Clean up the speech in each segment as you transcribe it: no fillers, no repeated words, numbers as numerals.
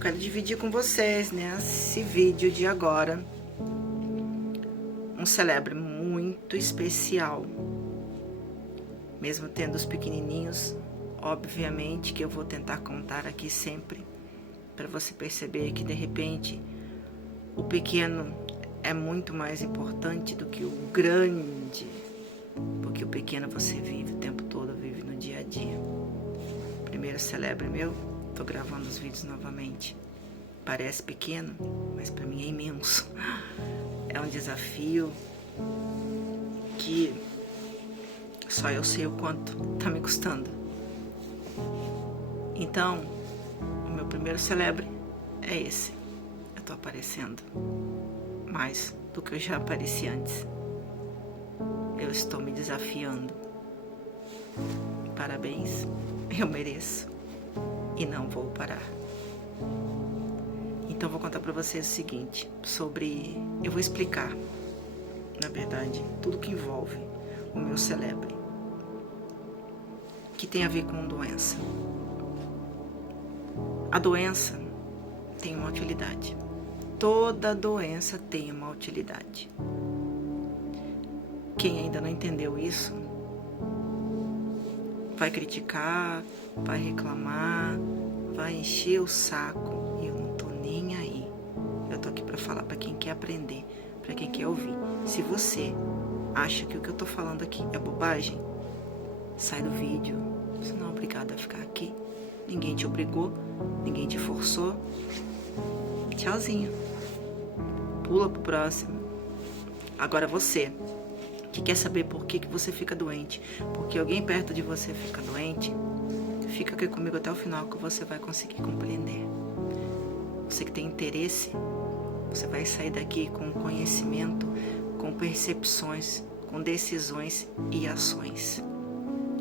quero dividir com vocês nesse vídeo de agora um celebre muito especial. Mesmo tendo os pequenininhos, obviamente que eu vou tentar contar aqui sempre, para você perceber que de repente o pequeno é muito mais importante do que o grande, porque o pequeno você vive o tempo todo, vive no dia a dia. Primeiro celebre meu, tô gravando os vídeos novamente. Parece pequeno, mas para mim é imenso. É um desafio que só eu sei o quanto tá me custando. Então, o meu primeiro celebre é esse. Eu tô aparecendo mais do que eu já apareci antes. Eu estou me desafiando. Parabéns, eu mereço e não vou parar. Então vou contar para vocês o seguinte, eu vou explicar, na verdade, tudo que envolve o meu celebre, que tem a ver com doença. A doença tem uma utilidade. Toda doença tem uma utilidade. Quem ainda não entendeu isso, vai criticar, vai reclamar, vai encher o saco. E eu não tô nem aí. Eu tô aqui para falar para quem quer aprender, para quem quer ouvir. Se você acha que o que eu tô falando aqui é bobagem, sai do vídeo. Você não é obrigado a ficar aqui. Ninguém te obrigou, ninguém te forçou. Tchauzinho. Pula pro próximo. Agora você, que quer saber por que você fica doente, porque alguém perto de você fica doente, fica aqui comigo até o final que você vai conseguir compreender. Você que tem interesse, você vai sair daqui com conhecimento, com percepções, com decisões e ações.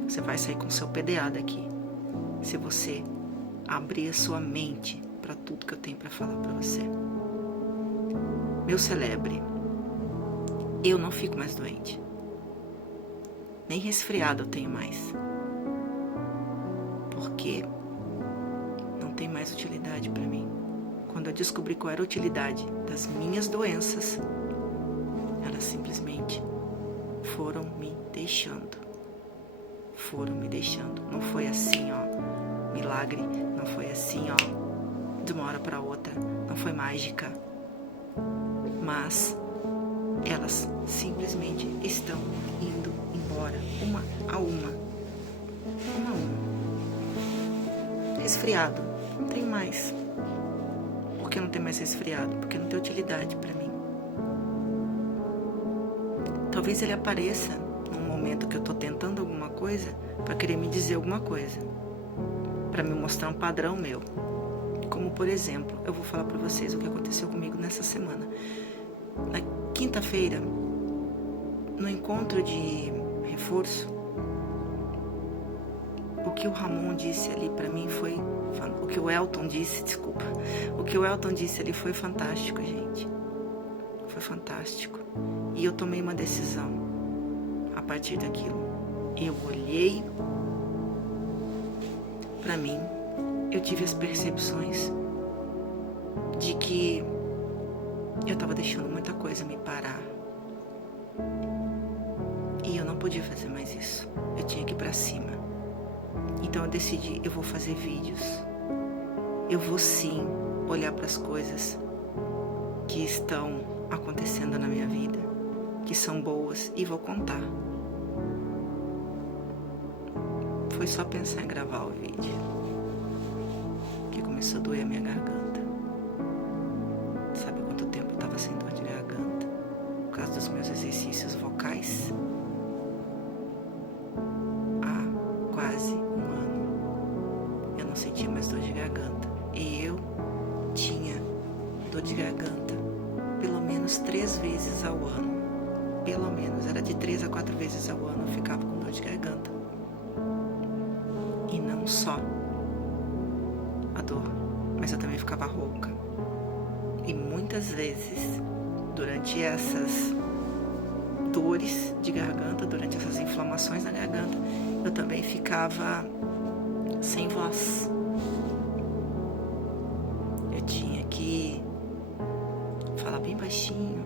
Você vai sair com seu PDA daqui, se você abrir a sua mente para tudo que eu tenho para falar para você. Meu celebre, eu não fico mais doente. Nem resfriado eu tenho mais. Porque não tem mais utilidade para mim. Quando eu descobri qual era a utilidade das minhas doenças, elas simplesmente foram me deixando. Foram me deixando. Não foi assim, ó, milagre. Não foi assim, ó, de uma hora para outra. Não foi mágica. Mas elas simplesmente estão indo embora, uma a uma. Uma a uma. Resfriado, não tem mais. Por que não tem mais resfriado? Porque não tem utilidade para mim. Talvez ele apareça num momento que eu tô tentando alguma coisa para querer me dizer alguma coisa, para me mostrar um padrão meu. Como, por exemplo, eu vou falar para vocês o que aconteceu comigo nessa semana. Na quinta-feira, no encontro de reforço, o que o Ramon disse ali para mim foi... O que o Elton disse, desculpa. O que o Elton disse ali foi fantástico, gente. Foi fantástico. E eu tomei uma decisão a partir daquilo. Eu olhei para mim, eu tive as percepções de que eu estava deixando muita coisa me parar. E eu não podia fazer mais isso. Eu tinha que ir pra cima. Então eu decidi, eu vou fazer vídeos. Eu vou sim olhar para as coisas que estão acontecendo na minha vida, que são boas, e vou contar. Foi só pensar em gravar o vídeo que começou a doer a minha garganta. Sabe quanto tempo eu estava sem dor de garganta? Por causa dos meus exercícios vocais? Há quase um ano eu não sentia mais dor de garganta. E eu tinha dor de garganta pelo menos 3 vezes ao ano. Pelo menos, era de 3 a 4 vezes ao ano eu ficava com dor de garganta. E não só a dor, mas eu também ficava rouca. E muitas vezes, durante essas dores de garganta, durante essas inflamações na garganta, eu também ficava sem voz. eu tinha que falar bem baixinho,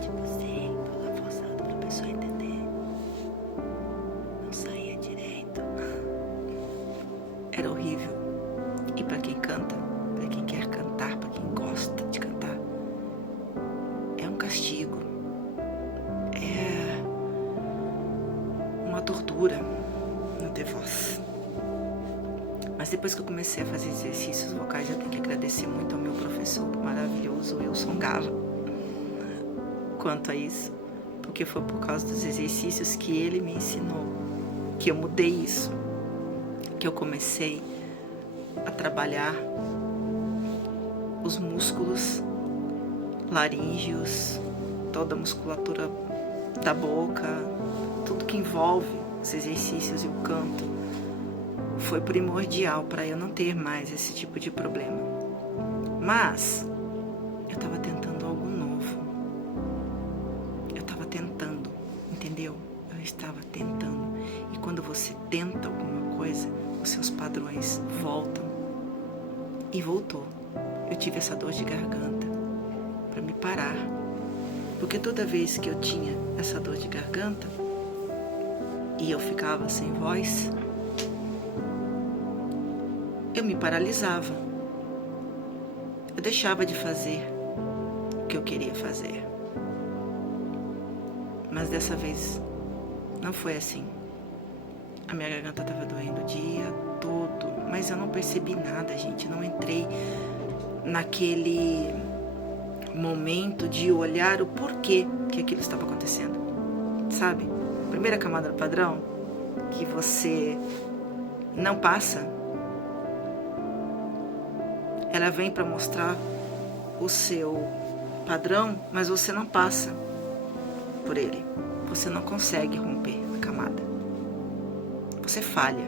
tipo assim, falar forçado pra pessoa entender. Não saía direito. Era horrível. E pra quem canta, pra quem quer cantar, pra quem gosta de cantar, é um castigo. É uma tortura não ter voz. Mas depois que eu comecei a fazer exercícios vocais, eu tenho que agradecer muito ao meu professor maravilhoso, Wilson Gava, quanto a isso. Porque foi por causa dos exercícios que ele me ensinou, que eu mudei isso, que eu comecei a trabalhar os músculos laríngeos, toda a musculatura da boca, tudo que envolve os exercícios e o canto. Foi primordial para eu não ter mais esse tipo de problema. Mas eu estava tentando algo novo. Eu estava tentando, entendeu? Eu estava tentando. E quando você tenta alguma coisa, os seus padrões voltam. E voltou. Eu tive essa dor de garganta para me parar. Porque toda vez que eu tinha essa dor de garganta e eu ficava sem voz, eu me paralisava. Eu deixava de fazer o que eu queria fazer. Mas dessa vez não foi assim. A minha garganta estava doendo o dia todo, mas eu não percebi nada, gente. Eu não entrei naquele momento de olhar o porquê que aquilo estava acontecendo. Sabe? Primeira camada do padrão, que você não passa, ela vem para mostrar o seu padrão, mas você não passa por ele. Você não consegue romper a camada. Você falha.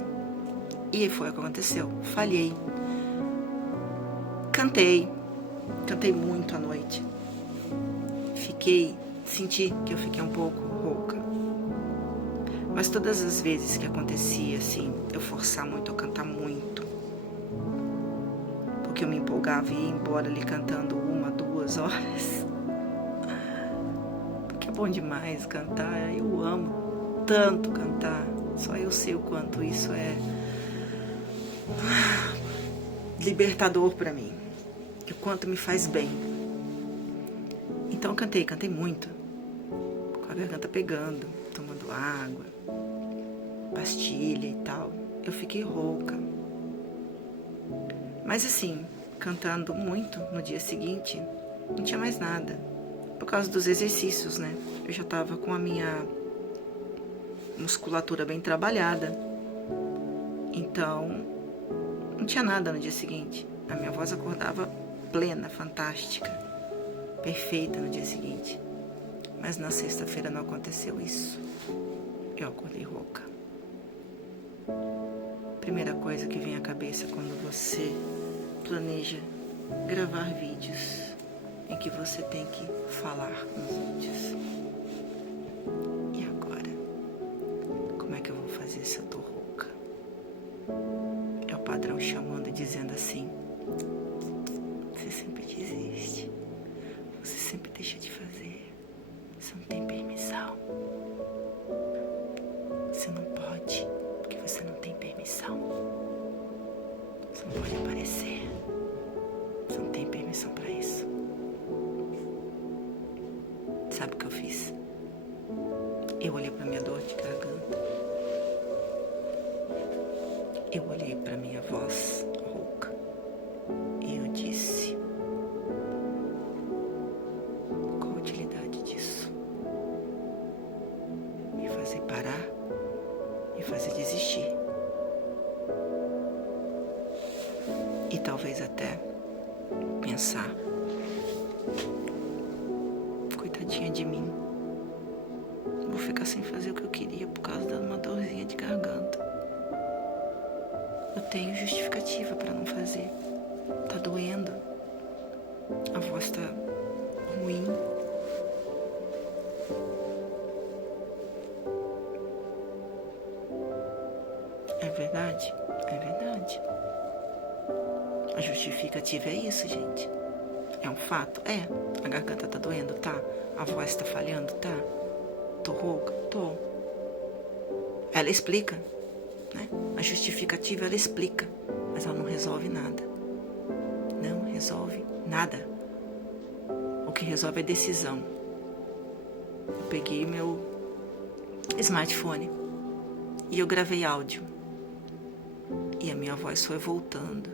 E foi o que aconteceu. Falhei. Cantei muito à noite. Senti que eu fiquei um pouco rouca. Mas todas as vezes que acontecia assim, eu forçar muito, eu cantar muito, porque eu me empolgava e ia embora ali cantando 1, 2 horas. Porque é bom demais cantar, eu amo tanto cantar, só eu sei o quanto isso é libertador pra mim, o quanto me faz bem. Então cantei muito, com a garganta pegando, tomando água, pastilha e tal. Eu fiquei rouca. Mas assim, cantando muito no dia seguinte, não tinha mais nada. Por causa dos exercícios, né? Eu já tava com a minha musculatura bem trabalhada. Então, não tinha nada no dia seguinte. A minha voz acordava plena, fantástica, perfeita no dia seguinte. Mas na sexta-feira não aconteceu isso. Eu acordei rouca. Primeira coisa que vem à cabeça quando você planeja gravar vídeos em que você tem que falar nos vídeos. E agora? Como é que eu vou fazer se eu tô rouca? É o padrão chamando e dizendo assim: você sempre desiste, você sempre deixa de fazer, você não tem permissão, você não pode, porque você não tem permissão, você não pode aparecer, você não tem permissão para isso. Sabe o que eu fiz? Eu olhei para minha dor de garganta, eu olhei para minha voz rouca e eu disse: qual a utilidade disso? Me fazer parar, me fazer desistir. E talvez até pensar: coitadinha de mim, vou ficar sem fazer o que eu queria por causa de uma dorzinha de garganta. Eu tenho justificativa para não fazer. Tá doendo, a voz tá ruim. É verdade? É verdade. A justificativa é isso, gente. É um fato? É. A garganta tá doendo? Tá. A voz tá falhando? Tá. Tô rouca? Tô. Ela explica, né? A justificativa, ela explica, mas ela não resolve nada. Não resolve nada. O que resolve é decisão. Eu peguei meu smartphone e eu gravei áudio. E a minha voz foi voltando.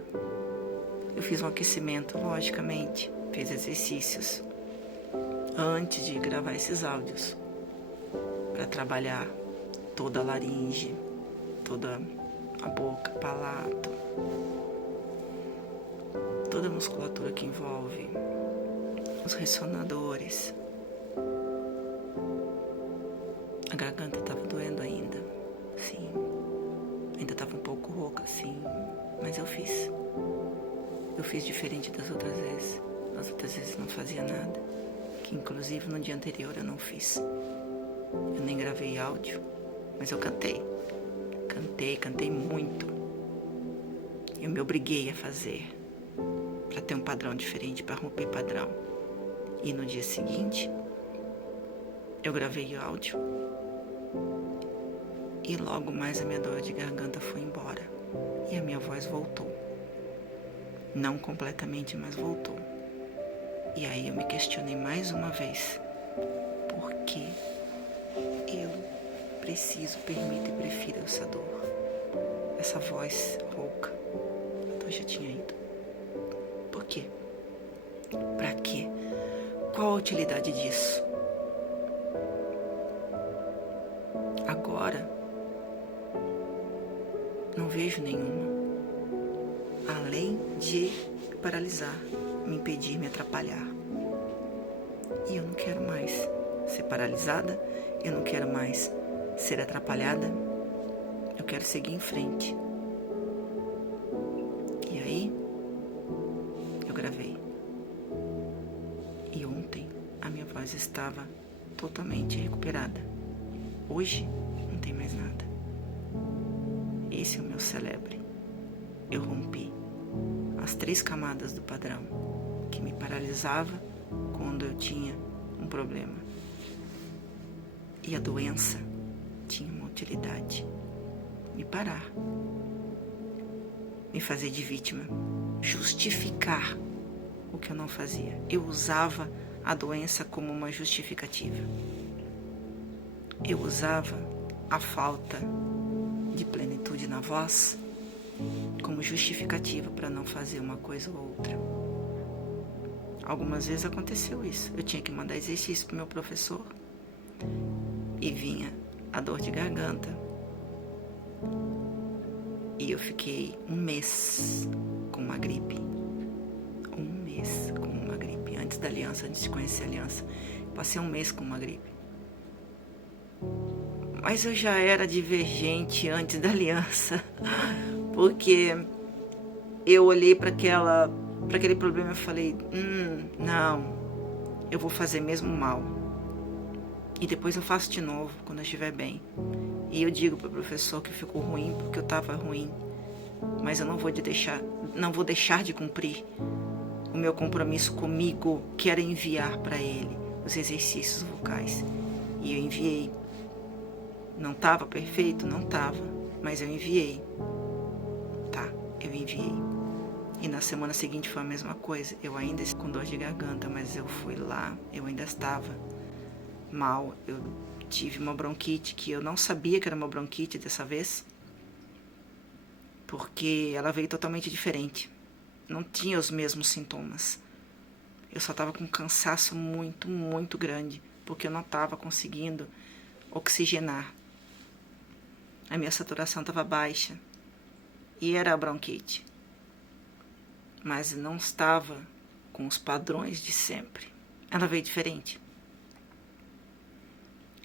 Eu fiz um aquecimento, logicamente. Fiz exercícios antes de gravar esses áudios, para trabalhar toda a laringe, toda a boca, palato, toda a musculatura que envolve os ressonadores. A garganta estava doendo ainda, sim. Ainda estava um pouco rouca, sim. Mas eu fiz. Eu fiz diferente das outras vezes. As outras vezes não fazia nada. Que inclusive no dia anterior eu não fiz. Eu nem gravei áudio, mas eu cantei. Cantei muito. Eu me obriguei a fazer, para ter um padrão diferente, para romper padrão. E no dia seguinte, eu gravei áudio. E logo mais a minha dor de garganta foi embora. E a minha voz voltou. Não completamente, mas voltou. E aí eu me questionei mais uma vez. Por que eu preciso, permito e prefiro essa dor? Essa voz rouca. A dor já tinha ido. Por quê? Pra quê? Qual a utilidade disso? Agora, não vejo nenhuma. Além de paralisar, me impedir, me atrapalhar. E eu não quero mais ser paralisada, eu não quero mais ser atrapalhada, eu quero seguir em frente. E aí, eu gravei. E ontem a minha voz estava totalmente recuperada. Hoje não tem mais nada. Esse é o meu celebre. Eu rompi as 3 camadas do padrão que me paralisava quando eu tinha um problema. E a doença tinha uma utilidade: me parar, me fazer de vítima, justificar o que eu não fazia. Eu usava a doença como uma justificativa. Eu usava a falta de plenitude na voz como justificativa para não fazer uma coisa ou outra. Algumas vezes aconteceu isso. Eu tinha que mandar exercício para o meu professor e vinha a dor de garganta. E eu fiquei um mês com uma gripe. Um mês com uma gripe. Antes da aliança, antes de conhecer a aliança. Passei um mês com uma gripe. Mas eu já era divergente antes da aliança. Porque eu olhei para aquele problema e falei, não, eu vou fazer mesmo mal. E depois eu faço de novo, quando eu estiver bem. E eu digo para o professor que ficou ruim, porque eu estava ruim. Mas eu não vou deixar de cumprir o meu compromisso comigo, que era enviar para ele os exercícios vocais. E eu enviei. Não estava perfeito? Não estava. Mas eu enviei. Tá, eu enviei. E na semana seguinte foi a mesma coisa. Eu ainda estava com dor de garganta, mas eu fui lá, eu ainda estava mal. Eu tive uma bronquite, que eu não sabia que era uma bronquite dessa vez, porque ela veio totalmente diferente. Não tinha os mesmos sintomas. Eu só estava com um cansaço muito, muito grande, porque eu não estava conseguindo oxigenar. A minha saturação estava baixa. E era a bronquite. Mas não estava com os padrões de sempre. Ela veio diferente.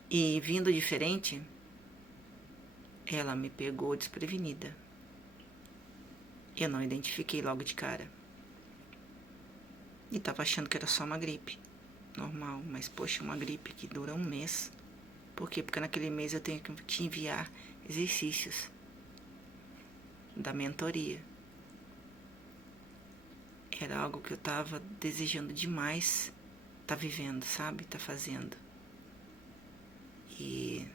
E vindo diferente, ela me pegou desprevenida. Eu não identifiquei logo de cara. E estava achando que era só uma gripe normal. Mas, poxa, uma gripe que dura um mês. Por quê? Porque naquele mês eu tenho que te enviar exercícios da mentoria. era algo que eu estava desejando demais tá vivendo, sabe? Tá fazendo. E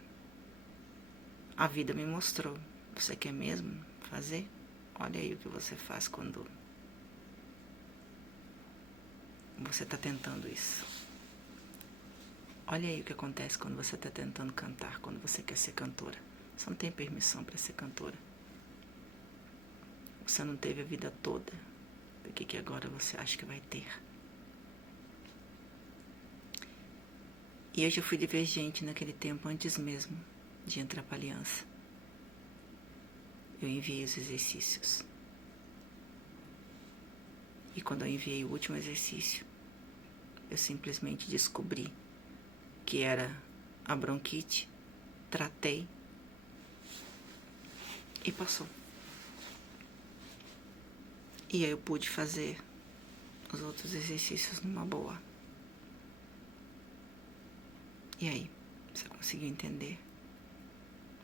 a vida me mostrou. Você quer mesmo fazer? Olha aí o que você faz quando você tá tentando isso. Olha aí o que acontece quando você tá tentando cantar, quando você quer ser cantora. Você não tem permissão para ser cantora. Você não teve a vida toda. Por que agora você acha que vai ter? E eu já fui divergente naquele tempo, antes mesmo de entrar para a aliança. Eu enviei os exercícios. E quando eu enviei o último exercício, eu simplesmente descobri que era a bronquite, tratei e passou. E aí eu pude fazer os outros exercícios numa boa. E aí, você conseguiu entender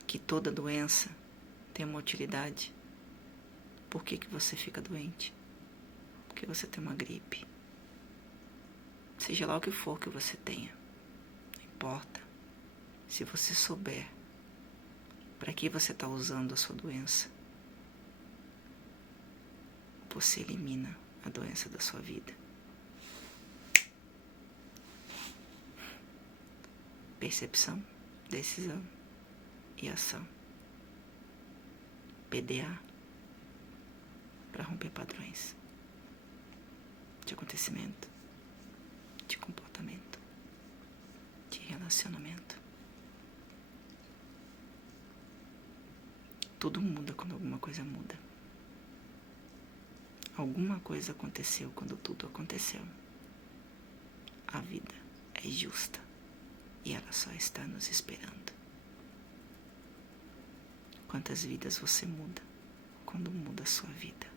que toda doença tem uma utilidade? Por que você fica doente? Porque você tem uma gripe. Seja lá o que for que você tenha, não importa. Se você souber para que você está usando a sua doença, você elimina a doença da sua vida. Percepção, decisão e ação. PDA, para romper padrões de acontecimento, de comportamento, de relacionamento. Tudo muda quando alguma coisa muda. Alguma coisa aconteceu quando tudo aconteceu. A vida é justa e ela só está nos esperando. Quantas vidas você muda quando muda a sua vida?